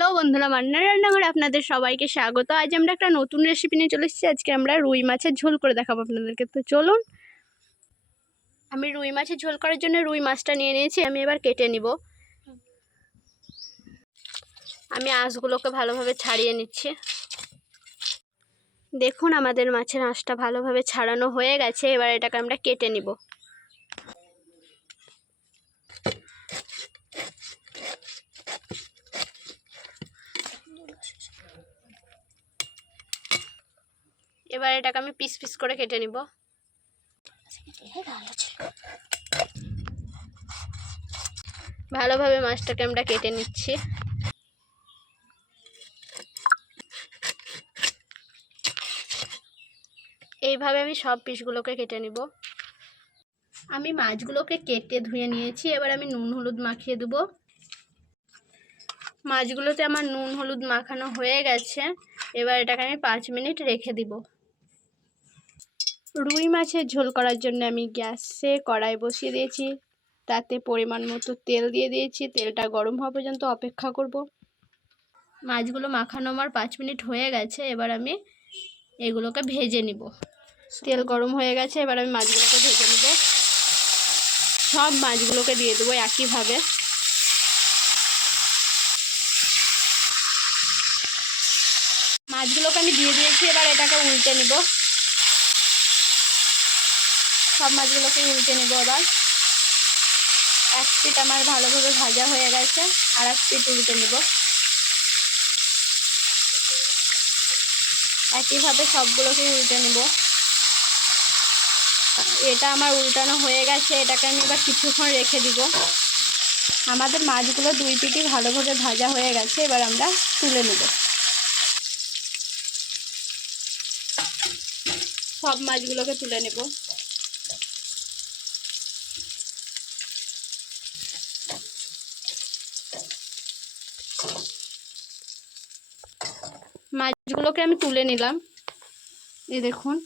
Hello বন্ধুরা, মান্নার রান্নাঘরে আপনাদের সবাইকে স্বাগত। আজ আমরা একটা নতুন রেসিপি নিয়ে চলে এসেছি। আজকে আমরা রুই মাছের ঝোল করে দেখাবো আপনাদেরকে। তো চলুন, আমি রুই মাছের ঝোল করার জন্য রুই মাছটা নিয়ে নিয়েছি। আমি এবার কেটে নিব। আমি আঁশগুলোকে ভালোভাবে ছাড়িয়ে নিচ্ছি। দেখুন, আমাদের মাছের আঁশটা ভালোভাবে ছাড়ানো হয়ে গেছে। এবার এটাকে আমরা কেটে নিব। এবার এটাকে আমি পিস পিস করে কেটে নিব। ভালোভাবে মাছটাকে আমরা কেটে নিচ্ছি। এইভাবে আমি সব পিসগুলোকে কেটে নিব। আমি মাছগুলোকে কেটে ধুয়ে নিয়েছি এবার আমি নুন হলুদ মাখিয়ে দেবো। মাছগুলোতে আমার নুন হলুদ মাখানো হয়ে গেছে এবার এটাকে আমি পাঁচ মিনিট রেখে দিব। রুই মাছের ঝোল করার জন্য আমি গ্যাসে কড়াই বসিয়ে দিয়েছি। তাতে পরিমাণ মতো তেল দিয়ে দিয়েছি। তেলটা গরম হওয়া পর্যন্ত অপেক্ষা করব। মাছগুলো মাখানো আমার পাঁচ মিনিট হয়ে গেছে। এবার আমি এগুলোকে ভেজে নিব। তেল গরম হয়ে গেছে। এবার আমি মাছগুলোকে ভেজে নিব। সব মাছগুলোকে দিয়ে দেবো একইভাবে। মাছগুলোকে আমি দিয়ে দিয়েছি। এবার এটাকে উল্টে নিব। সব মাছগুলোকে উল্টে নিব এবার। এক পিট আমার ভালোভাবে ভাজা হয়ে গেছে, আর এক পিট উল্টে নিব। একইভাবে সবগুলোকে উল্টে নিব। এটা আমার উল্টানো হয়ে গেছে, এটাকে আমি এবার কিছুক্ষণ রেখে দিব। আমাদের মাছগুলো দুই পিটি ভালোভাবে ভাজা হয়ে গেছে, এবার আমরা তুলে নেব। সব মাছগুলোকে তুলে নেব। মাছগুলোকে আমি তুলে নিলাম। এই দেখুন।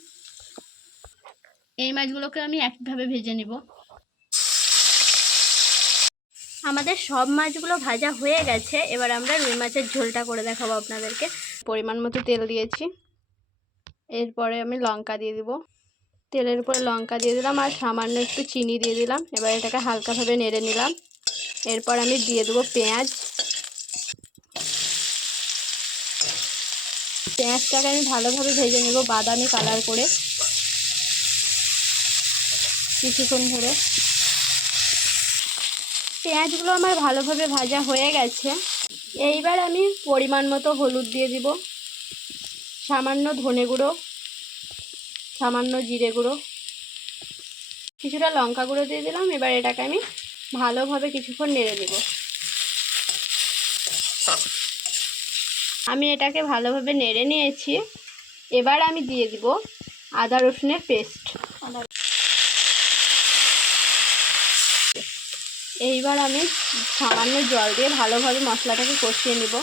এই মাছগুলোকে আমি একইভাবে ভেজে নিব। আমাদের সব মাছগুলো ভাজা হয়ে গেছে। এবার আমরা রুই মাছের ঝোলটা করে দেখাবো আপনাদেরকে। পরিমাণ মতো তেল দিয়েছি। এরপরে আমি লঙ্কা দিয়ে দিব। তেলের উপরে লঙ্কা দিয়ে দিলাম আর সামান্য একটু চিনি দিয়ে দিলাম। এবার এটাকে হালকাভাবে নেড়ে নিলাম। এরপর আমি দিয়ে দেবো পেঁয়াজ। পেঁয়াজটাকে আমি ভালোভাবে ভেজে নেব বাদামি কালার করে। কিছুক্ষণ ধরে। পেঁয়াজগুলো আমার ভালোভাবে ভাজা হয়ে গেছে। এইবার আমি পরিমাণ মতো হলুদ দিয়ে দিব। সামান্য ধনে গুঁড়ো, সামান্য জিরে গুঁড়ো। কিছুটা লঙ্কা গুঁড়ো দিয়ে দিলাম। এবার এটাকে আমি ভালোভাবে কিছুক্ষণ নেড়ে দেব। আমি এটাকে ভালোভাবে নেড়ে নিয়েছি। এবার আমি দিয়ে দিব আদা রসুনের পেস্ট। এইবার আমি সামান্য জল দিয়ে ভালোভাবে মশলাটাকে কষিয়ে নিব।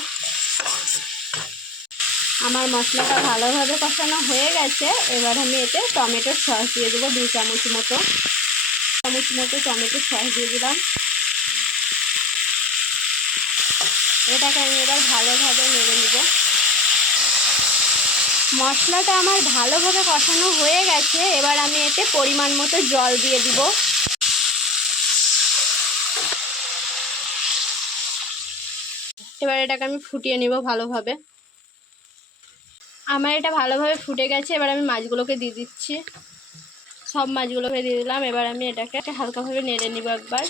আমার মশলাটা ভালোভাবে কষানো হয়ে গেছে। এবার আমি এতে টমেটোর সস দিয়ে দেবো দুই চামচ মতো। চামচ মতো টমেটোর সস দিয়ে দিলাম। এটাকে আমি এবার ভালোভাবে নেড়ে নিব। মশলাটা আমার ভালোভাবে কষানো হয়ে গেছে, এবার আমি এতে পরিমাণ মতো জল দিয়ে দিব। এবার এটাকে আমি ফুটিয়ে নিব ভালোভাবে। আমার এটা ভালোভাবে ফুটে গেছে, এবার আমি মাছগুলোকে দিয়ে দিচ্ছি। সব মাছগুলোকে দিয়ে দিলাম, এবার আমি এটাকে হালকাভাবে নেড়ে নিব একবার।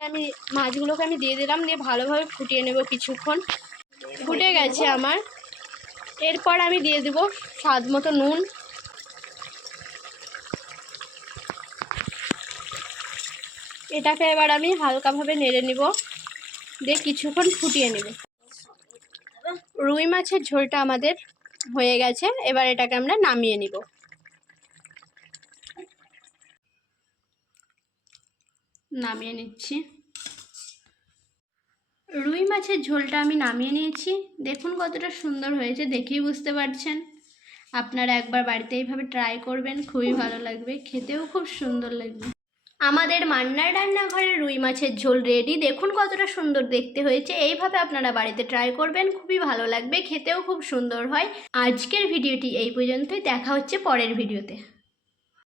আমি মাছগুলোকে আমি দিয়ে দিলাম দিয়ে ভালোভাবে ফুটিয়ে নেব কিছুক্ষণ। ফুটে গেছে আমার। এরপর আমি দিয়ে দেব স্বাদ মতো নুন। এটাকে এবার আমি হালকাভাবে নেড়ে নিব, দিয়ে কিছুক্ষণ ফুটিয়ে নেব। রুই মাছের ঝোলটা আমাদের হয়ে গেছে, এবার এটাকে আমরা নামিয়ে নিব। নামিয়ে নিচ্ছি। রুই মাছের ঝোলটা আমি নামিয়ে নিয়েছি। দেখুন কতটা সুন্দর হয়েছে, দেখেই বুঝতে পারছেন। আপনারা একবার বাড়িতে এইভাবে ট্রাই করবেন, খুবই ভালো লাগবে, খেতেও খুব সুন্দর লাগবে। আমাদের মান্নার রান্নাঘরের রুই মাছের ঝোল রেডি দেখুন কতটা সুন্দর দেখতে হয়েছে। এইভাবে আপনারা বাড়িতে ট্রাই করবেন, খুবই ভালো লাগবে, খেতেও খুব সুন্দর হয়। আজকের ভিডিওটি এই পর্যন্তই। দেখা হচ্ছে পরের ভিডিওতে।